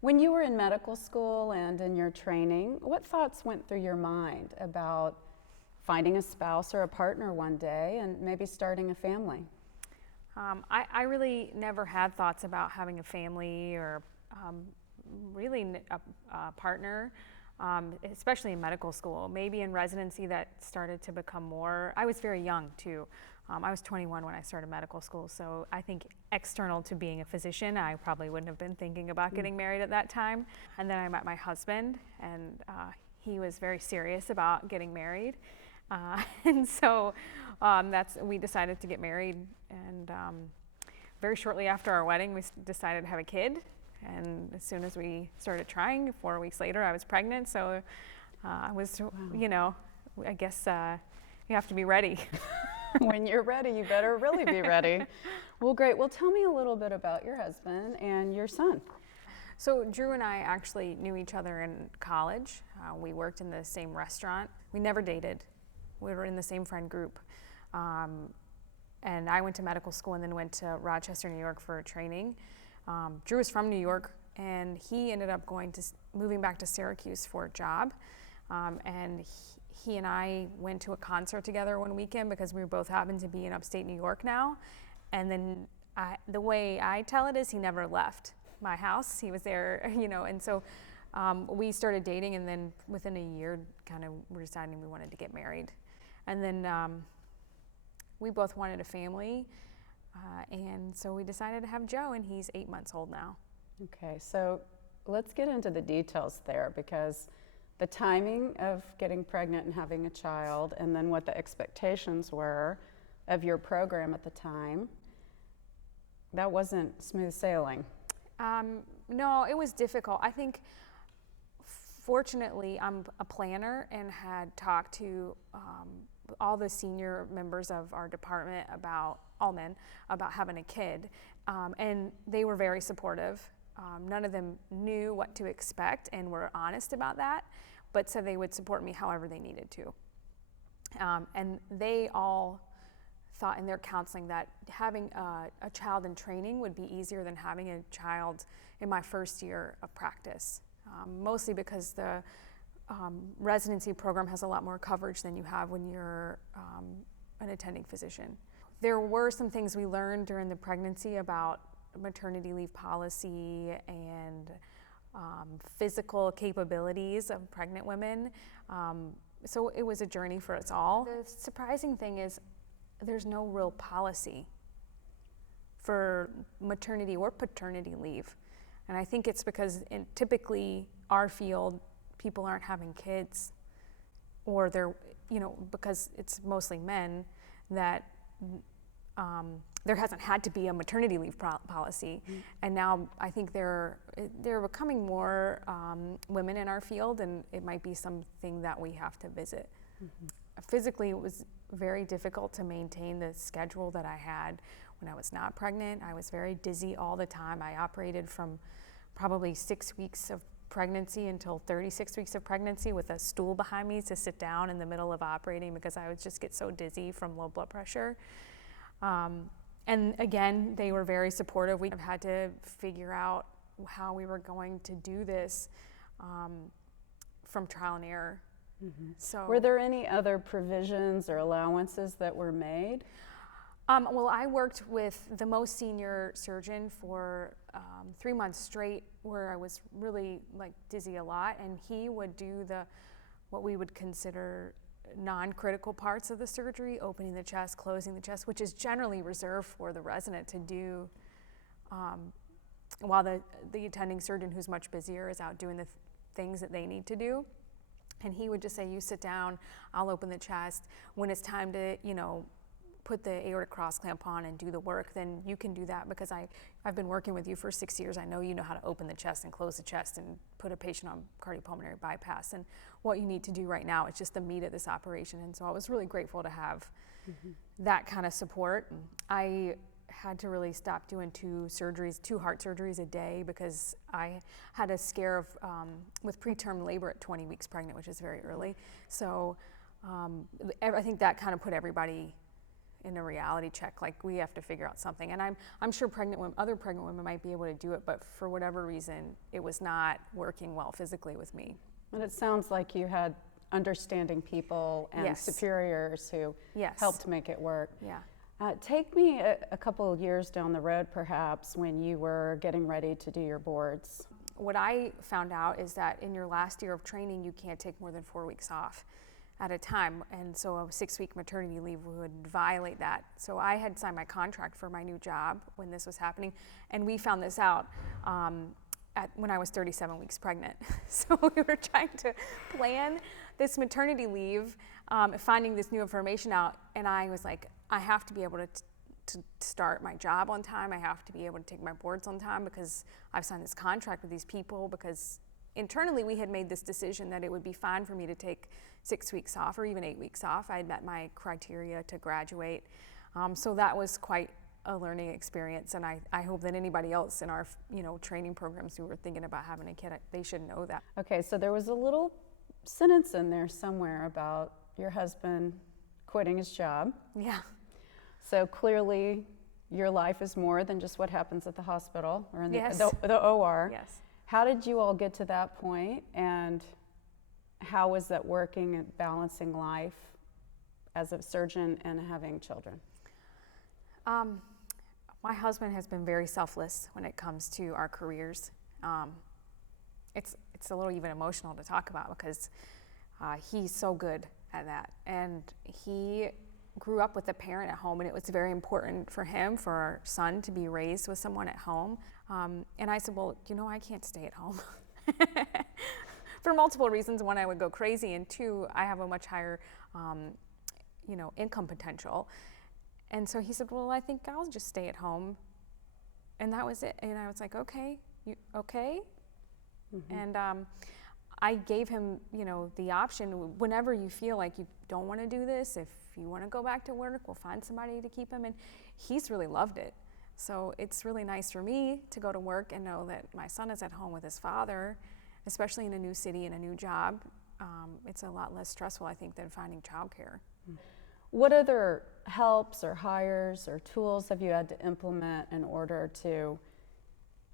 When you were in medical school and in your training, what thoughts went through your mind about finding a spouse or a partner one day and maybe starting a family? I really never had thoughts about having a family or really a partner, especially in medical school. Maybe in residency that started to become more. I was very young too. I was 21 when I started medical school, so I think external to being a physician, I probably wouldn't have been thinking about getting married at that time. And then I met my husband, and he was very serious about getting married. And so we decided to get married, and very shortly after our wedding, we decided to have a kid. And as soon as we started trying, 4 weeks later, I was pregnant. So I was, I guess you have to be ready. When you're ready, you better really be ready. Well, great. Well, tell me a little bit about your husband and your son. So Drew and I actually knew each other in college. We worked in the same restaurant. We never dated. We were in the same friend group. And I went to medical school and then went to Rochester, New York for training. Drew is from New York, and he ended up moving back to Syracuse for a job. And he and I went to a concert together one weekend because we both happened to be in upstate New York now. And then the way I tell it is he never left my house. He was there, and so we started dating, and then within a year kind of we're deciding we wanted to get married. And then we both wanted a family, and so we decided to have Joe, and he's 8 months old now. Okay, so let's get into the details there, because the timing of getting pregnant and having a child, and then what the expectations were of your program at the time, that wasn't smooth sailing. No, it was difficult. I think, fortunately, I'm a planner and had talked to all the senior members of our department all men, about having a kid, and they were very supportive. None of them knew what to expect and were honest about that, but said they would support me however they needed to. And they all thought in their counseling that having a child in training would be easier than having a child in my first year of practice, mostly because the residency program has a lot more coverage than you have when you're an attending physician. There were some things we learned during the pregnancy about maternity leave policy and physical capabilities of pregnant women. So it was a journey for us all. The surprising thing is there's no real policy for maternity or paternity leave. And I think it's because in typically our field, people aren't having kids, or they're, because it's mostly men, that there hasn't had to be a maternity leave policy. Mm-hmm. And now I think there are becoming more women in our field, and it might be something that we have to visit. Mm-hmm. Physically, it was very difficult to maintain the schedule that I had when I was not pregnant. I was very dizzy all the time. I operated from probably 6 weeks of pregnancy until 36 weeks of pregnancy with a stool behind me to sit down in the middle of operating because I would just get so dizzy from low blood pressure. And again, they were very supportive. We had to figure out how we were going to do this from trial and error. Mm-hmm. So, were there any other provisions or allowances that were made? Well, I worked with the most senior surgeon for 3 months straight, where I was really dizzy a lot, and he would do what we would consider non-critical parts of the surgery, opening the chest, closing the chest, which is generally reserved for the resident to do, while the attending surgeon, who's much busier, is out doing the things that they need to do. And he would just say, you sit down, I'll open the chest. When it's time to, put the aortic cross clamp on and do the work, then you can do that, because I've been working with you for 6 years. I know you know how to open the chest and close the chest and put a patient on cardiopulmonary bypass. And what you need to do right now is just the meat of this operation. And so I was really grateful to have that kind of support. I had to really stop doing 2 heart surgeries a day, because I had a scare with preterm labor at 20 weeks pregnant, which is very early. So I think that kind of put everybody in a reality check. Like, we have to figure out something. And I'm sure other pregnant women might be able to do it, but for whatever reason, it was not working well physically with me. And it sounds like you had understanding people and Yes. superiors who Yes. helped make it work. Yeah. Take me a couple of years down the road, perhaps, when you were getting ready to do your boards. What I found out is that in your last year of training, you can't take more than 4 weeks off at a time. And so a 6-week maternity leave would violate that. So I had signed my contract for my new job when this was happening. And we found this out when I was 37 weeks pregnant. So we were trying to plan this maternity leave, finding this new information out. And I was like, I have to be able to start my job on time. I have to be able to take my boards on time because I've signed this contract with these people, because internally we had made this decision that it would be fine for me to take 6 weeks off or even 8 weeks off. I had met my criteria to graduate. So that was quite a learning experience, and I hope that anybody else in our training programs who were thinking about having a kid, they should know that. Okay, so there was a little sentence in there somewhere about your husband quitting his job. Yeah. So clearly your life is more than just what happens at the hospital or in Yes. the OR. Yes. How did you all get to that point, and how was that working and balancing life as a surgeon and having children? My husband has been very selfless when it comes to our careers. It's a little even emotional to talk about because he's so good at that. And he grew up with a parent at home, and it was very important for him, for our son, to be raised with someone at home. And I said, well, I can't stay at home. For multiple reasons. One, I would go crazy, and two, I have a much higher income potential. And so he said, well, I think I'll just stay at home. And that was it. And I was like, okay, you okay? Mm-hmm. And I gave him, the option, whenever you feel like you don't want to do this, if you want to go back to work, we'll find somebody to keep him. And he's really loved it. So it's really nice for me to go to work and know that my son is at home with his father, especially in a new city and a new job. It's a lot less stressful, I think, than finding childcare. What other helps or hires or tools have you had to implement in order to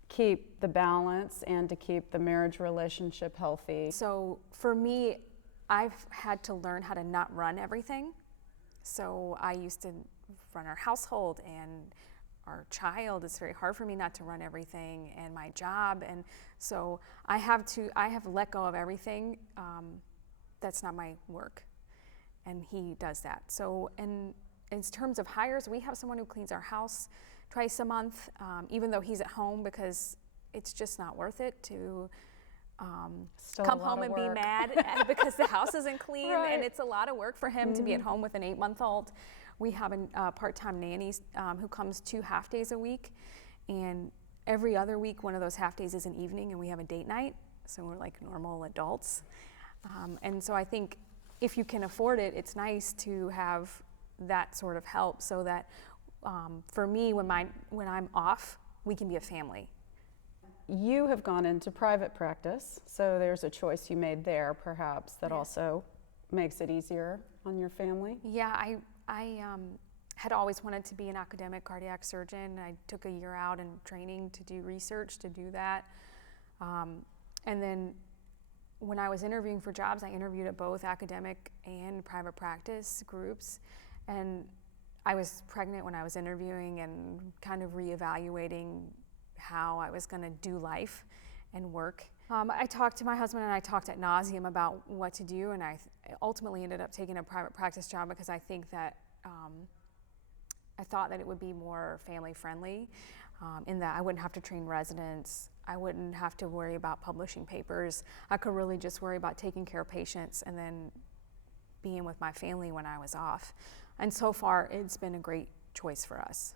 keep the balance and to keep the marriage relationship healthy? So for me, I've had to learn how to not run everything. So I used to run our household and our child. It's very hard for me not to run everything, and my job. And so I have let go of everything that's not my work. And he does that. So in terms of hires, we have someone who cleans our house twice a month, even though he's at home, because it's just not worth it to come home and be mad because the house isn't clean. Right. And it's a lot of work for him to be at home with an 8-month-old. We have a part-time nanny who comes 2 half days a week. And every other week, one of those half days is an evening, and we have a date night. So we're like normal adults. And so I think if you can afford it, it's nice to have that sort of help, so that for me, when I'm off, we can be a family. You have gone into private practice, so there's a choice you made there, perhaps, that also makes it easier on your family. Yeah, I had always wanted to be an academic cardiac surgeon. I took a year out in training to do research to do that. And then when I was interviewing for jobs, I interviewed at both academic and private practice groups. And I was pregnant when I was interviewing and kind of reevaluating how I was going to do life and work. I talked to my husband, and I talked ad nauseum about what to do, and I ultimately ended up taking a private practice job because I think that I thought that it would be more family friendly, in that I wouldn't have to train residents, I wouldn't have to worry about publishing papers. I could really just worry about taking care of patients and then being with my family when I was off. And so far, it's been a great choice for us.